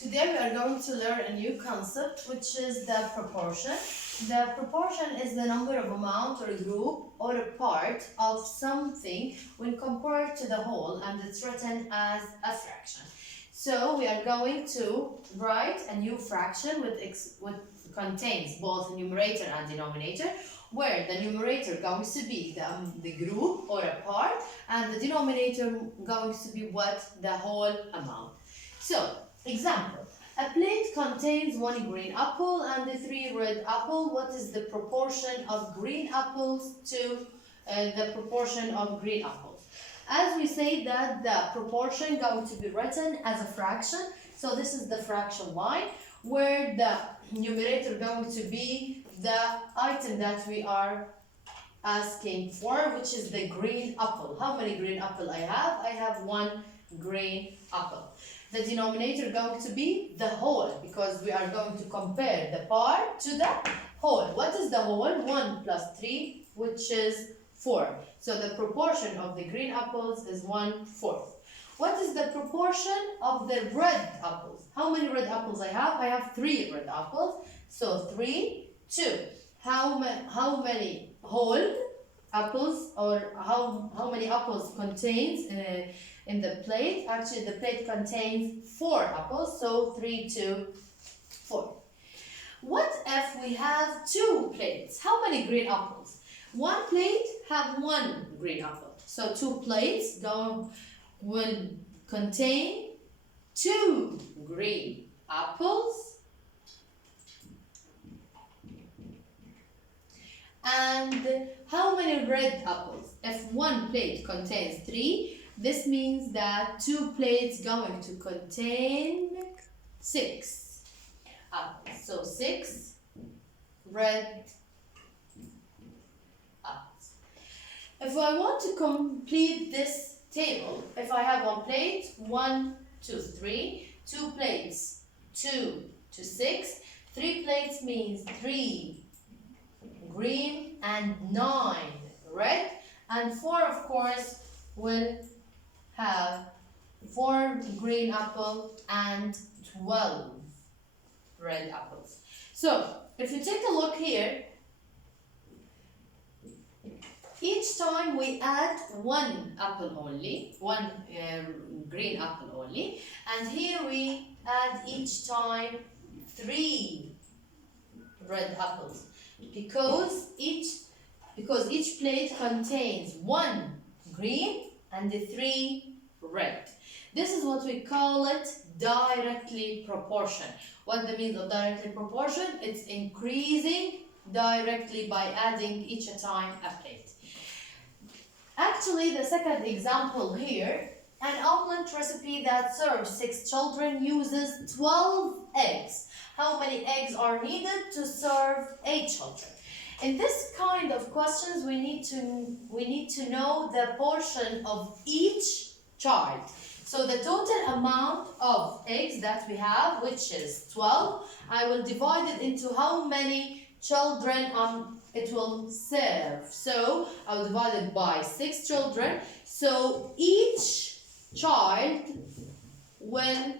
Today we are going to learn a new concept, which is the proportion. The proportion is the number of amount or a group or a part of something when compared to the whole, and it's written as a fraction. So we are going to write a new fraction which contains both numerator and denominator, where the numerator going to be the group or a part, and the denominator going to be the whole amount. So, example, a plate contains 1 green apple and 3 red apples. What is the proportion of green apples to the proportion of green apples? As we say that the proportion going to be written as a fraction, so this is the fraction line, where the numerator going to be the item that we are asking for, which is the green apple. How many green apple I have? I have 1 green apple. The denominator going to be the whole, because we are going to compare the part to the whole. What is the whole? 1 plus 3, which is 4. So the proportion of the green apples is 1/4. What is the proportion of the red apples? How many red apples I have? I have 3 red apples. So 3, 2. How many whole apples, or how many apples contains in the plate? Actually, the plate contains 4 apples, so 3, 2, 4. What if we have 2 plates? How many green apples? 1 plate have 1 green apple, so 2 plates will contain 2 green apples. And how many red apples? If 1 plate contains 3, this means that 2 plates going to contain 6 apples. So 6 red apples. If I want to complete this table, if I have 1 plate, 1, 2, 3, 2 plates, 2 to 6, 3 plates means 3 green and 9 red, and 4 of course will have 4 green apple and 12 red apples. So if you take a look here, each time we add 1 apple only, 1 green apple only, and here we add each time 3 red apples, because each plate contains 1 green and 3 red. This is what we call it directly proportion. What the means of directly proportion? It's increasing directly by adding each time a plate. Actually, the second example here, an omelet recipe that serves 6 children uses 12 eggs. How many eggs are needed to serve 8 children? In this kind of questions, we need to know the portion of each child. So the total amount of eggs that we have, which is 12, I will divide it into how many children it will serve. So I will divide it by 6 children. So each child will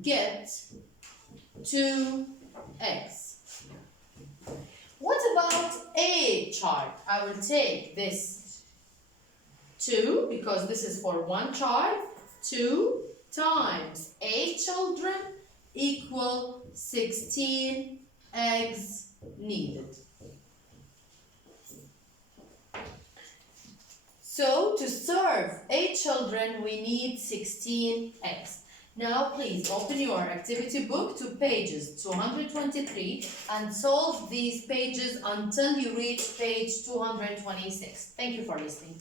get 2 eggs. What about a child? I will take this 2, because this is for 1 child. 2 times 8 children equal 16 eggs needed. So to serve 8 children, we need 16 eggs. Now please open your activity book to pages 223 and solve these pages until you reach page 226. Thank you for listening.